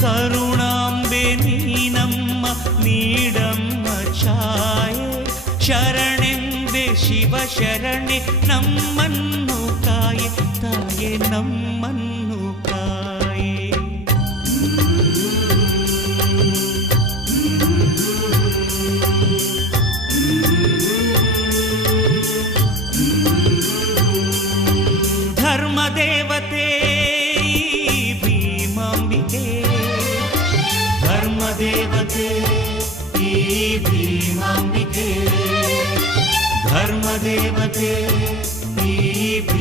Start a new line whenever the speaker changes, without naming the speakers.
കരുണാംബെ നീനമ്മ നീടമ്മ ഛായ ശരണെന്തെ ശിവശരണെ നമ്മന്നു കായ തായെ നമ്മന്നു കായേ ധർമ്മദേവതേ ी भीमाम्बिके धर्मदेवते दीप